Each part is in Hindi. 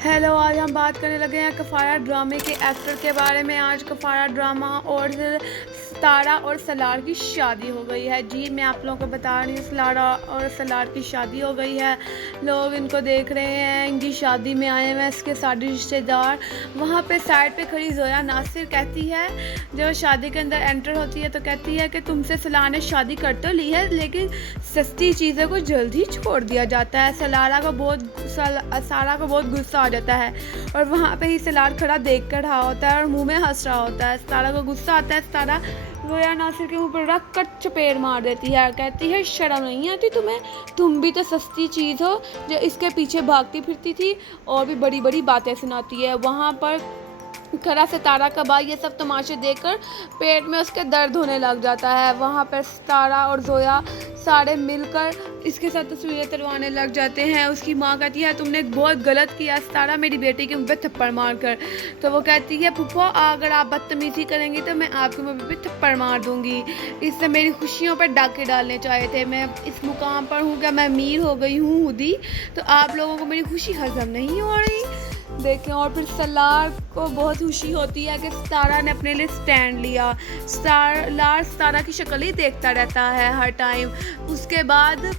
हेलो, आज हम बात करने लगे हैं कफ़ाया ड्रामे के एक्टर के बारे में। आज कफ़ाया ड्रामा और तारा और सलार की शादी हो गई है। जी, मैं आप लोगों को बता रही हूँ, सलारा और सलार की शादी हो गई है। लोग इनको देख रहे हैं, इनकी शादी में आए हुए हैं इसके सारे रिश्तेदार। वहाँ पे साइड पे खड़ी ज़ोया नासिर कहती है, जब शादी के अंदर एंटर होती है तो कहती है कि तुमसे सलार ने शादी कर तो ली है, लेकिन सस्ती चीज़ों को जल्दी छोड़ दिया जाता है। सारा को बहुत गुस्सा आ जाता है और वहाँ पे ही सलार खड़ा देख कर रहा होता है और मुंह में हंस रहा होता है। सारा को गुस्सा आता है। सारा ज़ोया नासिर के मुंह पर रख कर चपेट मार देती है, कहती है शर्म नहीं आती तुम्हें, तुम भी तो सस्ती चीज़ हो जो इसके पीछे भागती फिरती थी और भी बड़ी बड़ी बातें सुनाती है। वहाँ पर खरा सितारा का भाई ये सब तमाशे देखकर पेट में उसके दर्द होने लग जाता है। वहाँ पर सितारा और ज़ोया सारे मिलकर इसके साथ तस्वीरें तुलवाने लग जाते हैं। उसकी माँ कहती है तुमने बहुत गलत किया सितारा, मेरी बेटी के मुँह पे थप्पड़ मार कर। तो वो कहती है फूफा, अगर आप बदतमीज़ी करेंगी तो मैं आपके मुँह पे थप्पड़ मार दूँगी। इससे मेरी खुशियों पर डाके डालने चाहे थे। मैं इस मुकाम पर हूँ, क्या मैं अमीर हो गई हूँ खुदी, तो आप लोगों को मेरी खुशी हजम नहीं हो रही। देखें, और फिर सलार को बहुत खुशी होती है कि सितारा ने अपने लिए स्टैंड लिया। सलार सितारा की शक्ल ही देखता रहता है हर टाइम। उसके बाद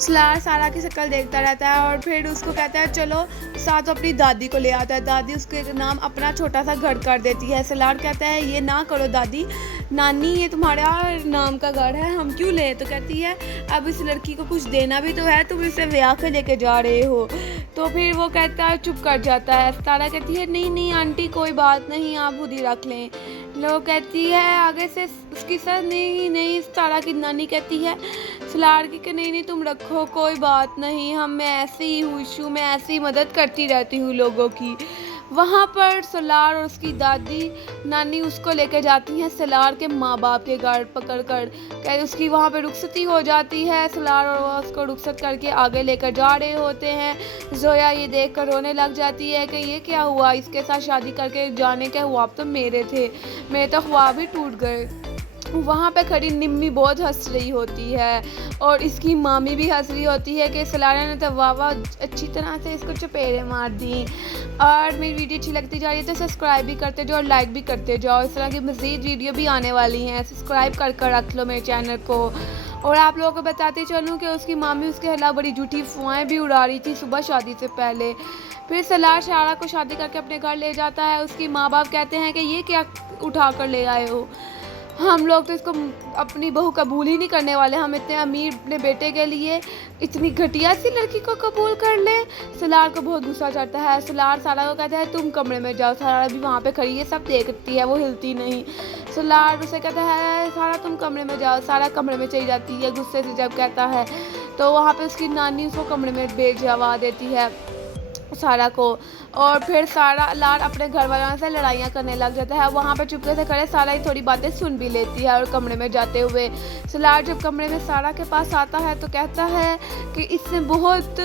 सलार सारा की शक्ल देखता रहता है और फिर उसको कहता है चलो साथ अपनी दादी को ले आता है। दादी उसके नाम अपना छोटा सा घर कर देती है। सलार कहता है ये ना करो दादी, नानी ये तुम्हारा नाम का घर है, हम क्यों लें। तो कहती है अब इस लड़की को कुछ देना भी तो है, तुम इसे ब्याह के लेके जा रहे हो। तो फिर वो कहता है, चुप कर जाता है। तारा कहती है नहीं नहीं आंटी कोई बात नहीं, आप खुद ही रख लें। लोग कहती है आगे से उसकी सर नहीं नहीं। तारा की नानी कहती है सलार की कि नहीं नहीं तुम रखो कोई बात नहीं, मैं ऐसे ही खुश हूँ, मैं ऐसे ही मदद करती रहती हूँ लोगों की। वहाँ पर सलार और उसकी दादी नानी उसको लेकर जाती हैं सलार के माँ बाप के घर पकड़ कर। उसकी वहाँ पे रुखसती हो जाती है। सलार और वो उसको रुखसत करके आगे लेकर जा रहे होते हैं। ज़ोया ये देख कर रोने लग जाती है कि ये क्या हुआ, इसके साथ शादी करके जाने के ख्वाब तो मेरे थे, मेरे तो ख्वाब ही टूट गए। वहाँ पे खड़ी निम्मी बहुत हंस रही होती है और इसकी मामी भी हंस रही होती है कि सलारा ने तो वाह वाह अच्छी तरह से इसको चपेड़े मार दी। और मेरी वीडियो अच्छी लगती जा रही है तो सब्सक्राइब भी करते जाओ और लाइक भी करते जाओ। इस तरह की मज़ीद वीडियो भी आने वाली हैं, सब्सक्राइब कर रख लो मेरे चैनल को। और आप लोगों को बताती चलूँ कि उसकी मामी उसके खिलाफ बड़ी झूठी अफवाहें भी उड़ा रही थी सुबह शादी से पहले। फिर सलार शारा को शादी करके अपने घर ले जाता है। उसकी माँ बाप कहते हैं कि ये क्या उठा कर ले आए हो, हम लोग तो इसको अपनी बहू कबूल ही नहीं करने वाले, हम इतने अमीर अपने बेटे के लिए इतनी घटिया सी लड़की को कबूल कर लें। सलार को बहुत गुस्सा चढ़ता है। सलार सारा को कहता है तुम कमरे में जाओ। सारा भी वहाँ पे खड़ी है, सब देखती है, वो हिलती नहीं। सलार उसे कहता है सारा तुम कमरे में जाओ। सारा कमरे में चली जाती है गुस्से से जब कहता है। तो वहाँ पे उसकी नानी उसको कमरे में भेजवा देती है सारा को। और फिर सारा लार अपने घर वालों से लड़ाइयाँ करने लग जाता है। वहाँ पर चुपके से खड़े सारा ही थोड़ी बातें सुन भी लेती है। और कमरे में जाते हुए सलार जब कमरे में सारा के पास आता है तो कहता है कि इसने बहुत,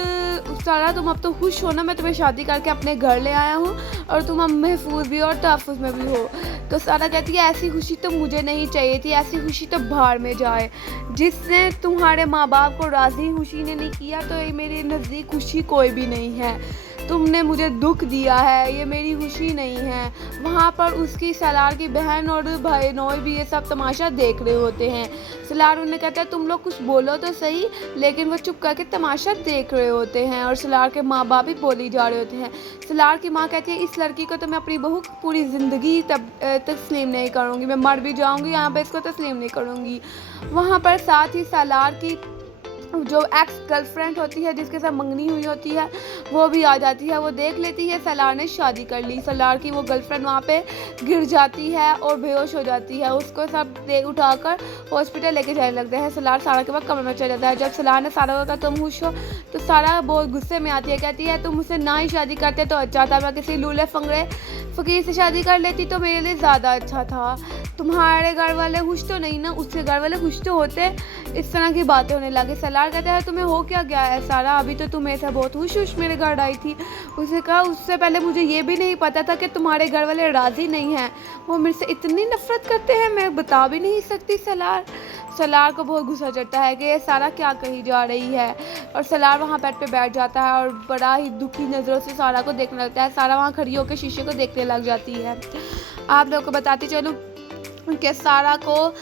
सारा तुम अब तो खुश हो ना, मैं तुम्हें शादी करके अपने घर ले आया हूँ और तुम अब महफूज भी और तहफ़्फ़ुज़ में भी हो। तो सारा कहती है ऐसी खुशी तो मुझे नहीं चाहिए थी, ऐसी खुशी तो बाहर में जाए। जिसने तुम्हारे माँ बाप को राज़ी खुशी ने नहीं किया तो ये मेरे नज़दीक खुशी कोई भी नहीं है। तुमने मुझे दुख दिया है, ये मेरी खुशी नहीं है। वहाँ पर उसकी सलार की बहन और भाई नोई भी ये सब तमाशा देख रहे होते हैं। सलार उन्हें कहता है तुम लोग कुछ बोलो तो सही, लेकिन वो चुप करके तमाशा देख रहे होते हैं। और सलार के माँ बाप भी बोली जा रहे होते हैं। सलार की माँ कहती है इस लड़की को तो मैं अपनी बहू पूरी ज़िंदगी तस्लीम नहीं करूँगी, मैं मर भी जाऊँगी यहाँ पर इसको तस्लीम नहीं करूँगी। वहाँ पर साथ ही सलार की जो एक्स गर्लफ्रेंड होती है जिसके साथ मंगनी हुई होती है वो भी आ जाती है। वो देख लेती है सलार ने शादी कर ली। सलार की वो गर्लफ्रेंड वहाँ पे गिर जाती है और बेहोश हो जाती है। उसको सब उठाकर हॉस्पिटल लेके जाने लगते हैं। सलार सारा के बाद कमरे में चला जाता है। जब सलार ने सारा को कहा तुम खुश हो तो सारा बहुत गुस्से में आती है, कहती है तुम मुझसे ना ही शादी करते तो अच्छा था, मैं किसी लूले फंगड़े फ़कीर से शादी कर लेती तो मेरे लिए ज़्यादा अच्छा था। तुम्हारे घर वाले खुश तो नहीं ना, उसके घर वाले खुश तो होते। इस तरह की बातें होने लगी। सलार सलार कहता है तुम्हें हो क्या गया है सारा, अभी तो तुम ऐसा बहुत हुश मेरे घर आई थी। उसे कहा उससे पहले मुझे ये भी नहीं पता था कि तुम्हारे घर वाले राज़ी नहीं हैं, वो मेरे से इतनी नफ़रत करते हैं मैं बता भी नहीं सकती। सलार को बहुत गुस्सा चढ़ता है कि ये सारा क्या कही जा रही है, और सलार वहाँ बेड पे बैठ जाता है और बड़ा ही दुखी नज़रों से सारा को देखने लगता है। सारा वहाँ खड़ी होकर शीशे को देखने लग जाती है। आप लोगों को बताती चलूँ कि सारा को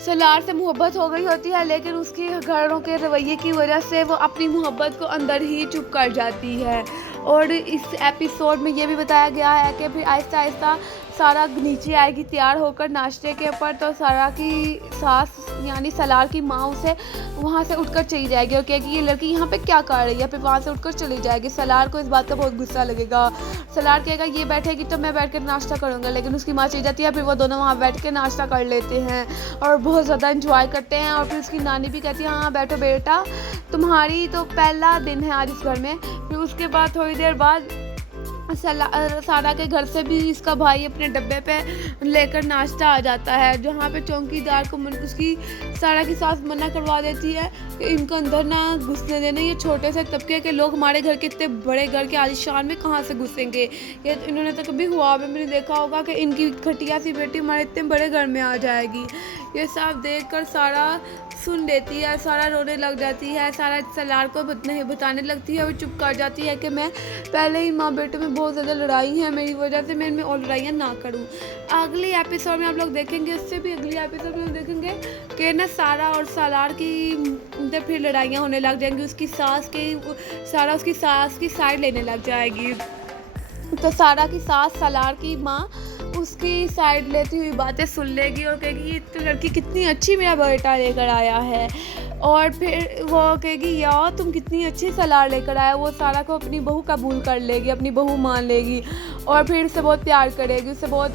सलार से मोहब्बत हो गई होती है, लेकिन उसकी घरों के रवैये की वजह से वो अपनी मोहब्बत को अंदर ही चुप कर जाती है। और इस एपिसोड में ये भी बताया गया है कि फिर आहिस्ता आहिस्ता सारा नीचे आएगी तैयार होकर नाश्ते के ऊपर, तो सारा की सास यानी सलार की माँ उसे वहाँ से उठकर चली जाएगी और कहेगी ये लड़की यहाँ पे क्या कर रही है, फिर वहाँ से उठकर चली जाएगी। सलार को इस बात का बहुत गुस्सा लगेगा। सलार कहेगा ये बैठेगी तो मैं बैठ कर नाश्ता करूँगा, लेकिन उसकी माँ चली जाती है। फिर वो दोनों वहाँ बैठ के नाश्ता कर लेते हैं और बहुत ज़्यादा इंजॉय करते हैं। और फिर उसकी नानी भी कहती है हाँ बैठो बेटा, तुम्हारी तो पहला दिन है आज इस घर में। फिर उसके बाद थोड़ी देर बाद सारा के घर से भी इसका भाई अपने डब्बे पे लेकर नाश्ता आ जाता है, जहाँ पे चौकीदार को उसकी सारा की सास मना करवा देती है कि इनको अंदर ना घुसने देना, ये छोटे से तबके के लोग हमारे घर के इतने बड़े घर के आलीशान में कहाँ से घुसेंगे। ये इन्होंने तो कभी ख्वाब में नहीं देखा होगा कि इनकी घटिया सी बेटी हमारे इतने बड़े घर में आ जाएगी। ये सब देखकर सारा सुन लेती है, सारा रोने लग जाती है। सारा सलार को नहीं बताने लगती है और चुप कर जाती है कि मैं पहले ही माँ बेटे में बहुत ज़्यादा लड़ाई है मेरी वजह से, मैं इनमें और लड़ाइयाँ ना करूँ। अगले एपिसोड में आप लोग देखेंगे, उससे भी अगले एपिसोड में देखेंगे कि ना सारा और सलार की फिर लड़ाइयाँ होने लग जाएंगी। सारा उसकी सास की साइड लेने लग जाएगी, तो सारा की सास सलार की माँ उसकी साइड लेती हुई बातें सुन लेगी और कहेगी ये तो लड़की कितनी अच्छी मेरा बेटा लेकर आया है। और फिर वो कहेगी यार तुम कितनी अच्छी सलार लेकर आया। वो सारा को अपनी बहू कबूल कर लेगी, अपनी बहू मान लेगी और फिर उससे बहुत प्यार करेगी, उससे बहुत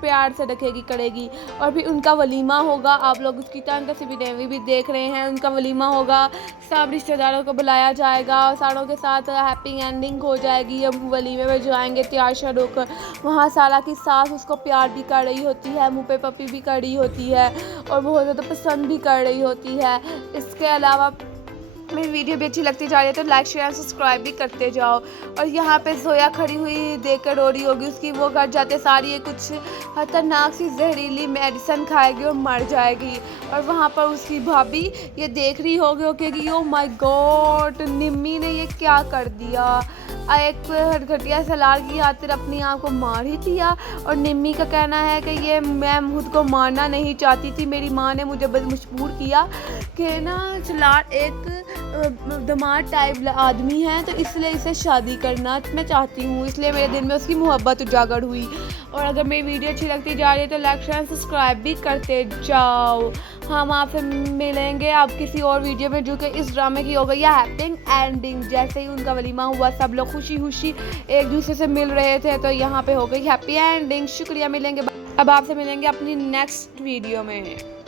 प्यार से रखेगी करेगी। और फिर उनका वलीमा होगा, आप लोग उसकी टांग से भी देख रहे हैं। उनका वलीमा होगा, सब रिश्तेदारों को बुलाया जाएगा और सारों के साथ हैप्पी एंडिंग हो जाएगी। अब वलीमे में जाएंगे तैयार श्यार होकर, वहाँ सारा की सास उसको प्यार भी कर रही होती है, मुँह पे पप्पी भी कर रही होती है और बहुत ज़्यादा पसंद भी कर रही होती है। इसके अलावा मेरी वीडियो भी अच्छी लगती जा रही है तो लाइक शेयर सब्सक्राइब भी करते जाओ। और यहाँ पे जोया खड़ी हुई देखकर रो रही होगी, उसकी वो घर जाते सारी कुछ खतरनाक सी जहरीली मेडिसिन खाएगी और मर जाएगी। और वहाँ पर उसकी भाभी ये देख रही होगी कि ओ माय गॉड निम्मी ने ये क्या कर दिया, एक घटिया सलार की खातिर अपनी आप को मार ही दिया। और निम्मी का कहना है कि ये मैं खुद को मारना नहीं चाहती थी, मेरी माँ ने मुझे बस मजबूर किया कि ना सलार एक दमाद टाइप आदमी है तो इसलिए इसे शादी करना मैं चाहती हूँ, इसलिए मेरे दिल में उसकी मोहब्बत उजागर हुई। और अगर मेरी वीडियो अच्छी लगती जा रही है तो लाइक शेयर सब्सक्राइब भी करते जाओ। हम आपसे मिलेंगे अब किसी और वीडियो में जो कि इस ड्रामे की हो गई है हैप्पी एंडिंग। जैसे ही उनका वलीमा हुआ सब लोग खुशी खुशी एक दूसरे से मिल रहे थे, तो यहाँ पे हो गई हैप्पी एंडिंग। शुक्रिया, मिलेंगे अब आपसे मिलेंगे अपनी नेक्स्ट वीडियो में।